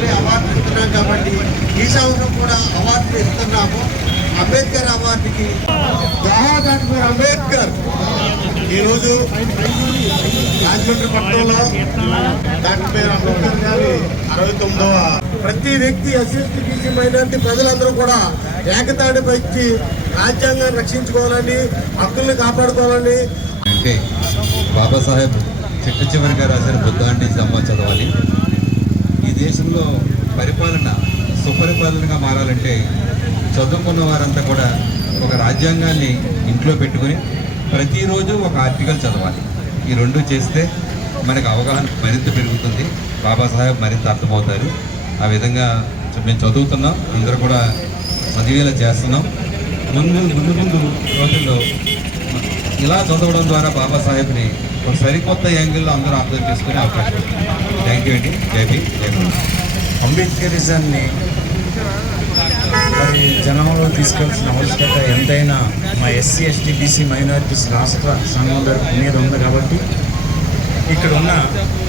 సంవత్సరమే అవార్డు ఇస్తున్నాం కాబట్టి ఈ సంవత్సరం కూడా అవార్డులు ఇస్తున్నాము అంబేద్కర్ అవార్డుకి జవహర్ అంబేద్కర్. ఈరోజు రాజమండ్రి పట్టణంలో డాక్టర్ అంబేద్కర్ గారి అరవై తొమ్మిదవ ప్రతి వ్యక్తి ఎస్ఎస్టీ బీసీ మైనార్టీ ప్రజలందరూ కూడా ఏకతాటి వచ్చి రాజ్యాంగాన్ని రక్షించుకోవాలని హక్కుల్ని కాపాడుకోవాలని అంటే బాబాసాహెబ్ చిట్ట చివరిగా రాసిన బుద్ధాంటి సమ్మ చదవాలి. దేశంలో పరిపాలన సుపరిపాలనగా మారాలంటే చదువుకున్న వారంతా కూడా ఒక రాజ్యాంగాన్ని ఇంట్లో పెట్టుకుని ప్రతిరోజు ఒక ఆర్టికల్ చదవాలి. ఈ రెండు చేస్తే మనకు అవగాహన మరింత పెరుగుతుంది. బాబాసాహెబ్ మరింత అర్థమవుతారు. ఆ విధంగా మేము చదువుతున్నాం. అందరూ కూడా చదివేలా చేస్తున్నాం. ముందు ముందు ముందు రోజుల్లో ఇలా చదవడం ద్వారా బాబాసాహెబ్ని ఒక సరికొత్త యాంగిల్లో అందరూ అర్థం చేసుకునే అవకాశం థ్యాంక్ యూ అండి జై భీమ్ జై అంబేద్కరిజాన్ని మరి జనంలో తీసుకెళ్ళాల్సిన ఆవశ్యకత ఎంతైనా మా ఎస్సీ ఎస్టీ బీసీ మైనారిటీస్ రాష్ట్ర సంఘం మీద ఉంది కాబట్టి ఇక్కడ ఉన్న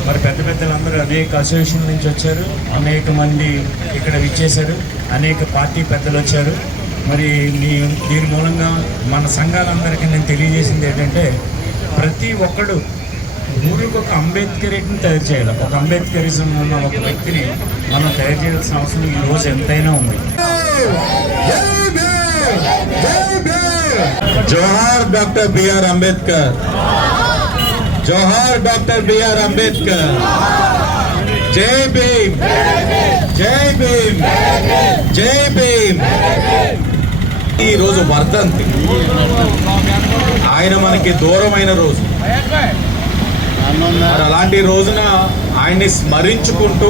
మరి పెద్ద పెద్దలందరూ అనేక అసోసియేషన్ నుంచి వచ్చారు అనేక మంది ఇక్కడ విచ్చేశారు అనేక పార్టీ పెద్దలు వచ్చారు. మరి మీ దీని మూలంగా మన సంఘాలందరికీ నేను తెలియజేసింది ఏంటంటే ప్రతి ఒక్కడు ఊరికి ఒక అంబేద్కరేట్ని తయారు చేయాలి. ఒక అంబేద్కరిజం ఉన్న ఒక వ్యక్తిని మనం తయారు చేయాల్సిన అవసరం ఈ రోజు ఎంతైనా ఉంది. జోహార్ డాక్టర్ బిఆర్ అంబేద్కర్. జోహార్ డాక్టర్ బిఆర్ అంబేద్కర్. జై భీమ్. జై భీమ్. జై భీమ్. ఈ రోజు వర్ధంతి. ఆయన మనకి దూరమైన రోజు. మరి అలాంటి రోజున ఆయన్ని స్మరించుకుంటూ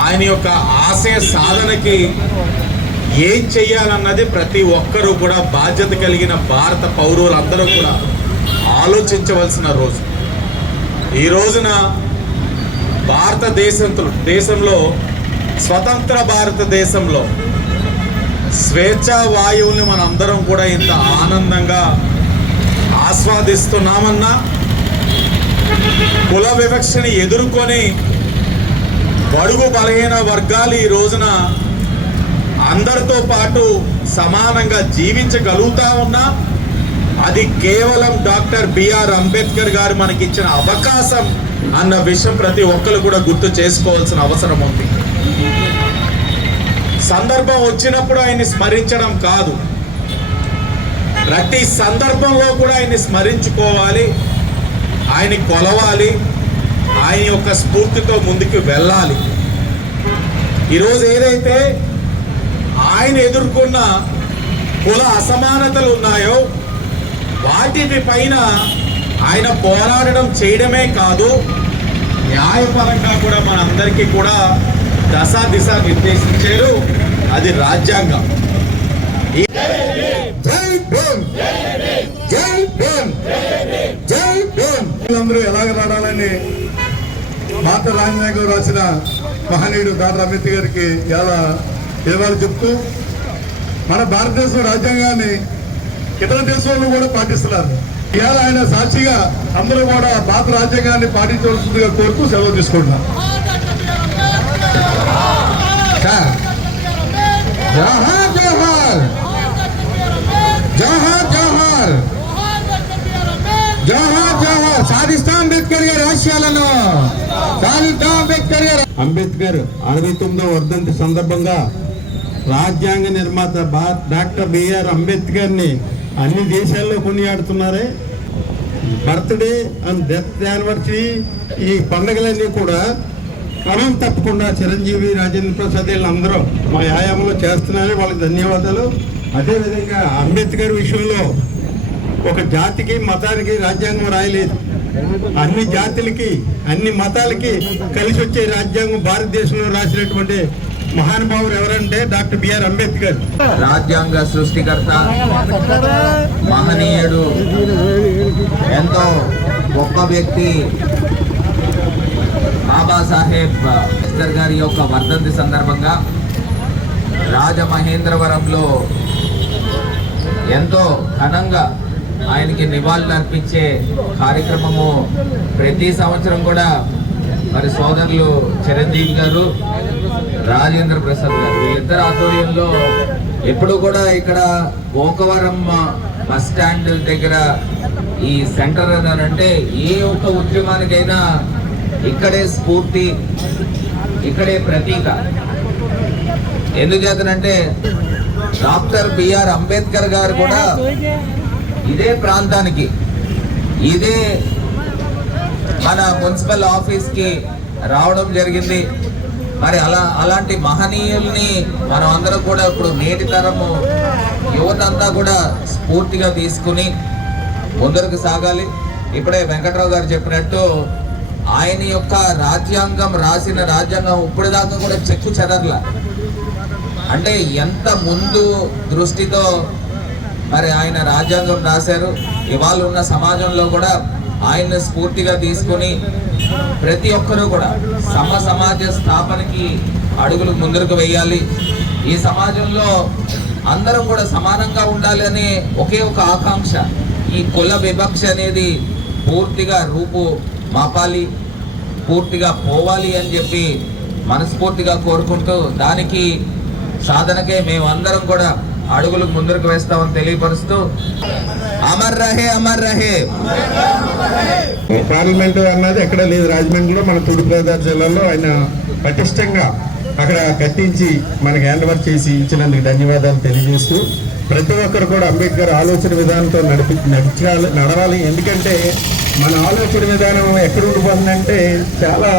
ఆయన యొక్క ఆశయ సాధనకి ఏం చెయ్యాలన్నది ప్రతి ఒక్కరూ కూడా బాధ్యత కలిగిన భారత పౌరులందరూ కూడా ఆలోచించవలసిన రోజు. ఈ రోజున భారతదేశంతో దేశంలో స్వతంత్ర భారతదేశంలో స్వేచ్ఛా వాయువుల్ని మనందరం కూడా ఇంత ఆనందంగా ఆస్వాదిస్తున్నామన్నా కుల వివక్షని ఎదుర్కొని బడుగు బలహీన వర్గాలు ఈ రోజున అందరితో పాటు సమానంగా జీవించగలుగుతా ఉన్నా అది కేవలం డాక్టర్ బిఆర్ అంబేద్కర్ గారు మనకి ఇచ్చిన అవకాశం అన్న విషయం ప్రతి ఒక్కరు కూడా గుర్తు చేసుకోవాల్సిన అవసరం ఉంది. సందర్భం వచ్చినప్పుడు ఆయన్ని స్మరించడం కాదు. ప్రతి సందర్భంలో కూడా ఆయన్ని స్మరించుకోవాలి. ఆయన్ని కొలవాలి. ఆయన యొక్క స్ఫూర్తితో ముందుకు వెళ్ళాలి. ఈరోజు ఏదైతే ఆయన ఎదుర్కొన్న కుల అసమానతలు ఉన్నాయో వాటి పైన ఆయన పోరాడడం చేయడమే కాదు న్యాయపరంగా కూడా మనందరికీ కూడా దశ దిశ నిర్దేశించారు. అది రాజ్యాంగం. డాక్టర్ రాజనాయక్ గారు రాసిన మహనీయుడు డాక్టర్ అమిత్ గారికి ఎలా వివరాలు చెప్తూ మన భారతదేశం రాజ్యాంగాన్ని ఇతర దేశంలో కూడా పాటిస్తున్నారు. ఇవాళ ఆయన సాక్షిగా అందరూ కూడా భారత రాజ్యాంగాన్ని పాటించవలసిందిగా కోరుతూ సెలవు తీసుకుంటున్నాం సార్. జవహర్ జవహర్. జవహర్ జవహర్. జవహర్ ఆశయాలను అంబేద్కర్ గారు. అంబేద్కర్ అరవై తొమ్మిదో వర్ధంతి సందర్భంగా రాజ్యాంగ నిర్మాత డాక్టర్ బిఆర్ అంబేద్కర్ని అన్ని దేశాల్లో కొనియాడుతున్నారే. బర్త్డే అండ్ డెత్ యానివర్సరీ ఈ పండుగలన్నీ కూడా క్రమం తప్పకుండా చిరంజీవి రాజేంద్ర ప్రసాద్ వీళ్ళందరూ మా వ్యాయామంలో చేస్తున్నారని వాళ్ళకి ధన్యవాదాలు. అదేవిధంగా అంబేద్కర్ విషయంలో ఒక జాతికి మతానికి రాజ్యాంగం రాయలేదు. అన్ని జాతులకి అన్ని మతాలకి కలిసి వచ్చే రాజ్యాంగం భారతదేశంలో రాసినటువంటి మహానుభావులు ఎవరంటే డాక్టర్ బిఆర్ అంబేద్కర్. రాజ్యాంగ సృష్టికర్త మహనీయుడు ఎంతో గొప్ప వ్యక్తి బాబాసాహెబ్ అంబేద్కర్ గారి యొక్క వర్ధంతి సందర్భంగా రాజమహేంద్రవరంలో ఎంతో ఘనంగా ఆయనకి నివాళులు అర్పించే కార్యక్రమము ప్రతి సంవత్సరం కూడా మరి సోదరులు చిరంజీవి గారు రాజేంద్ర ప్రసాద్ గారు వీళ్ళిద్దరు ఆధ్వర్యంలో ఎప్పుడు కూడా ఇక్కడ గోకవరం బస్ స్టాండ్ దగ్గర ఈ సెంటర్ అంటే ఏ ఒక్క ఉద్యమానికైనా ఇక్కడే స్ఫూర్తి ఇక్కడే ప్రతీక. ఎందుచేతనంటే డాక్టర్ బిఆర్ అంబేద్కర్ గారు కూడా ఇదే ప్రాంతానికి ఇదే మన మున్సిపల్ ఆఫీస్కి రావడం జరిగింది. మరి అలా అలాంటి మహనీయుల్ని మనం అందరం కూడా ఇప్పుడు నేటి తరము యువత అంతా కూడా స్ఫూర్తిగా తీసుకుని ముందరకు సాగాలి. ఇప్పుడే వెంకట్రావు గారు చెప్పినట్టు ఆయన యొక్క రాజ్యాంగం రాసిన రాజ్యాంగం ఇప్పటిదాకా కూడా చెక్కు చెదర్ల. అంటే ఎంత ముందు దృష్టితో మరి ఆయన రాజ్యాంగం రాశారు. ఇవాళ ఉన్న సమాజంలో కూడా ఆయన్ని స్ఫూర్తిగా తీసుకొని ప్రతి ఒక్కరూ కూడా సమ సమాజ స్థాపనకి అడుగులు ముందరకు వేయాలి. ఈ సమాజంలో అందరం కూడా సమానంగా ఉండాలి అనే ఒకే ఒక ఆకాంక్ష ఈ కుల వివక్ష అనేది పూర్తిగా రూపు మాపాలి పూర్తిగా పోవాలి అని చెప్పి మనస్ఫూర్తిగా కోరుకుంటూ దానికి సాధనకే మేమందరం కూడా అడుగులు ముందరకు వేస్తామని తెలియపరుస్తూ అమర్ రహే అమర్ రహే. పార్లమెంట్ అన్నది ఎక్కడ లేదు. రాజమండ్రిలో మన తూర్పుగోదావరి జిల్లాలో ఆయన పటిష్టంగా అక్కడ కట్టించి మనకి హ్యాండ్ ఓవర్ చేసి ఇచ్చినందుకు ధన్యవాదాలు తెలియజేస్తూ ప్రతి ఒక్కరు కూడా అంబేద్కర్ ఆలోచన విధానంతో నడిపి నడిచాలి నడవాలి. ఎందుకంటే మన ఆలోచన విధానం ఎక్కడ ఉండిపోతుందంటే చాలా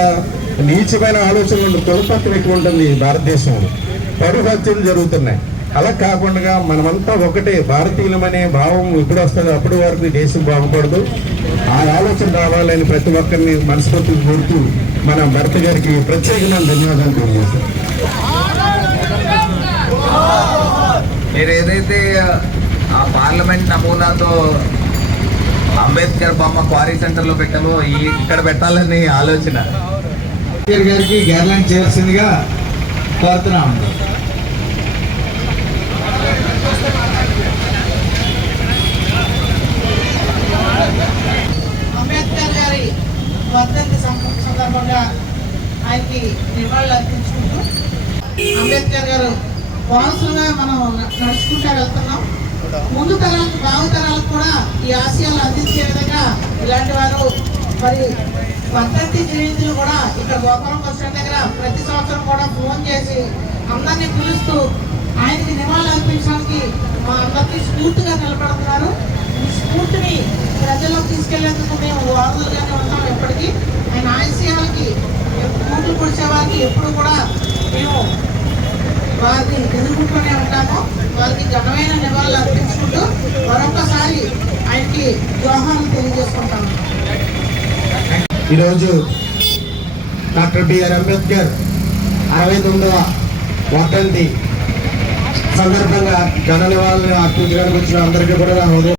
నీచమైన ఆలోచనలు ఉంటుంది కులపత్రం ఎక్కువ ఉంటుంది భారతదేశంలో. పరువు హత్యలు జరుగుతున్నాయి. అలా కాకుండా మనమంతా ఒకటే భారతీయులమనే భావం ఎప్పుడు వస్తుందో అప్పుడు వరకు దేశం బాగుపడదు. ఆ ఆలోచన రావాలని ప్రతి ఒక్కరిని మనస్ఫూర్తి కోరుతూ మన భర్త గారికి ప్రత్యేకమైన ధన్యవాదాలు తెలియజేస్తాం. మీరు ఏదైతే ఆ పార్లమెంట్ నమూనాతో అంబేద్కర్ బొమ్మ క్వారీ సెంటర్లో పెట్టామో ఈ ఇక్కడ పెట్టాలని ఆలోచన. గారికి గైర్లైన్ చేయాల్సిందిగా కోరుతున్నాం అంబేద్కర్ గారి వర్ధంతి సందర్భంగా ఆయనకి నివాళులు అర్పించుకుంటూ అంబేద్కర్ గారు వారసులుగా మనం నడుచుకుంటూ వెళ్తున్నాం. ముందు తరాలకు భావి తరాలకు కూడా ఈ ఆశయాలు అందించే విధంగా ఇలాంటి వారు మరి వర్ధంతి జయంతులు కూడా ఇక్కడ గోపాలం బస్ దగ్గర ప్రతి సంవత్సరం కూడా ఫోన్ చేసి అందరినీ పిలుస్తూ ఆయనకి నివాళులు అర్పించడానికి మా అందరికీ స్ఫూర్తిగా నిలబడుతున్నారు. స్ఫూర్తిని ప్రజల్లోకి తీసుకెళ్ళేందుకు మేము వారధులుగానే ఉంటాం ఎప్పటికీ. ఆయన ఆశయాలకి కూతురు పొడిచే వారికి ఎప్పుడు కూడా మేము వారిని ఎదుర్కొంటూనే ఉంటాము. వారికి ఘనమైన నివాళులు అర్పించుకుంటూ మరొకసారి ఆయనకి జోహార్లు తెలియజేసుకుంటాము. ఈరోజు డాక్టర్ బిఆర్ అంబేద్కర్ అరవై తొమ్మిదవ వర్ధంతి సందర్భంగా ఘన నివాళులు అర్పించడానికి వచ్చిన అందరికీ కూడా నా హృదయం